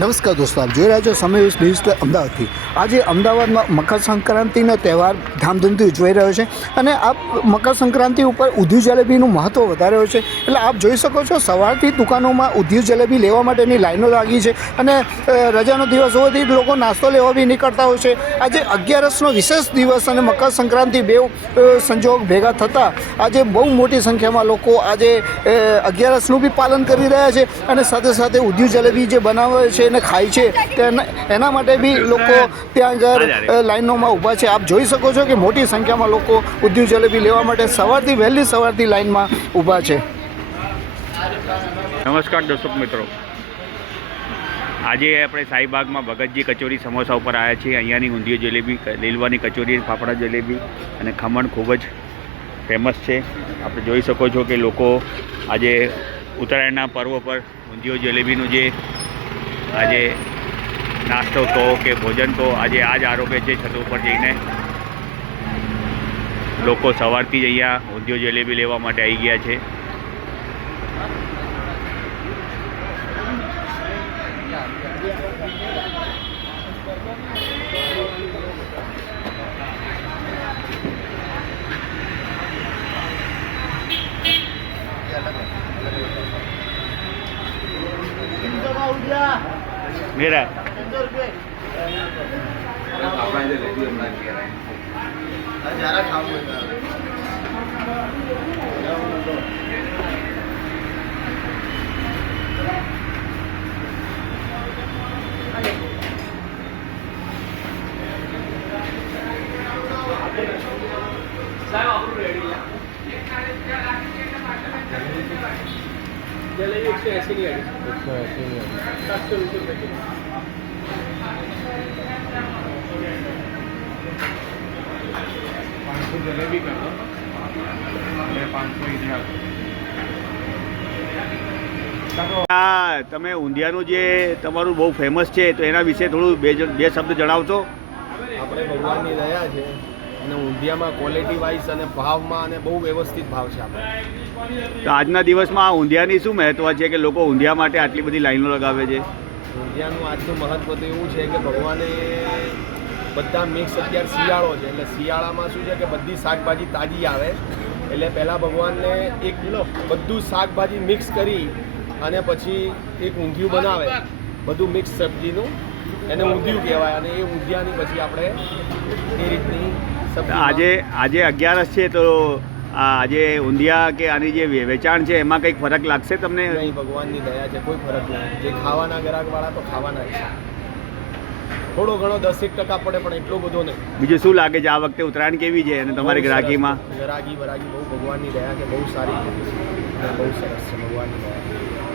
નમસ્કાર દોસ્તો, આપ જોઈ રહ્યા છો સમય ડિજિટલ અમદાવાદથી। આજે અમદાવાદમાં મકર સંક્રાંતિનો તહેવાર ધામધૂમથી ઉજવાઈ રહ્યો છે અને આ મકર સંક્રાંતિ ઉપર ઊંધિયું જલેબીનું મહત્ત્વ વધારે હોય છે। એટલે આપ જોઈ શકો છો સવારથી દુકાનોમાં ઊંધિયું જલેબી લેવા માટેની લાઈનો લાગી છે અને રજાનો દિવસ હોવાથી લોકો નાસ્તો લેવા બી નીકળતા હોય છે। આજે 11નો વિશેષ દિવસ અને મકર સંક્રાંતિ બે સંજોગ ભેગા થતાં આજે બહુ મોટી સંખ્યામાં લોકો આજે 11નું બી પાલન કરી રહ્યા છે અને સાથે સાથે ઊંધિયું જલેબી જે બનાવે છે એને ખાય છે એના માટે બી લોકો ત્યાં આગળ લાઈનોમાં ઊભા છે। આપ જોઈ શકો છો કે મોટી સંખ્યામાં લોકો ઊંધિયું જલેબી લેવા માટે વહેલી સવારથી લાઈનમાં ઊભા છે। નમસ્કાર દર્શક મિત્રો, આજે આપણે શાહીબાગમાં ભગતજી કચોરી સમોસા ઉપર આવ્યા છીએ। અહીંયાની ઊંધિયું જલેબી, લીલવાની કચોરી, ફાફડા જલેબી અને ખમણ ખૂબ જ ફેમસ છે। આપણે જોઈ શકો છો કે લોકો આજે ઉત્તરાયણના પર્વ પર ઊંધિયું જલેબીનું જે આજે નાસ્તો કહો કે ભોજન કહો, આજે આ જ આરોગ્ય છે। છત ઉપર જઈને લોકો સવારથી જ અહીંયા ઊંધિયું જલેબી લેવા માટે આવી ગયા છે। मेरा जलेबी 180 की गाड़ी 700 रुपये की। जलेबी कर दो, 500 इधर। તમે ઊંધિયાનું જે તમારું બહુ ફેમસ છે તો એના વિશે થોડું બે શબ્દ જણાવશો। આપણે ભગવાનની દયા છે અને ઊંધિયામાં ક્વોલિટી વાઇઝ અને ભાવમાં અને બહુ વ્યવસ્થિત ભાવ છે આપણે। તો આજના દિવસમાં ઊંધિયાની શું મહત્વ છે કે લોકો ઊંધિયા માટે આટલી બધી લાઈનો લગાવે છે? ઊંધિયાનું આજનું મહત્વ તો એવું છે કે ભગવાને બધા મિક્સ, અત્યારે શિયાળો છે એટલે શિયાળામાં શું છે કે બધી શાકભાજી તાજી આવે એટલે પહેલાં ભગવાનને એક બધું શાકભાજી મિક્સ કરી અને પછી એક ઊંધિયું બનાવે, બધું મિક્સ સબ્જીનું, એને ઊંધિયું કહેવાય અને એ ઊંધિયાની પછી આપણે એ રીતની આજે 11 છે તો આજે ઊંધિયા કે આની જે વેચાણ છે એમાં કંઈક ફરક લાગશે તમને? નહીં, ભગવાનની દયા છે, કોઈ ફરક નહીં। જે ખાવાના ગ્રાહકવાળા તો ખાવાના છે, થોડો ઘણો 10-1% પડે પણ એટલો બધો નહીં। બીજું શું લાગે છે આ વખતે ઉત્તરાયણ કેવી છે અને તમારી ગ્રાહકીમાં? ગ્રાહકી બહુ ભગવાનની દયા છે, બહુ સારી અને બહુ સરસ છે, ભગવાનની દયા।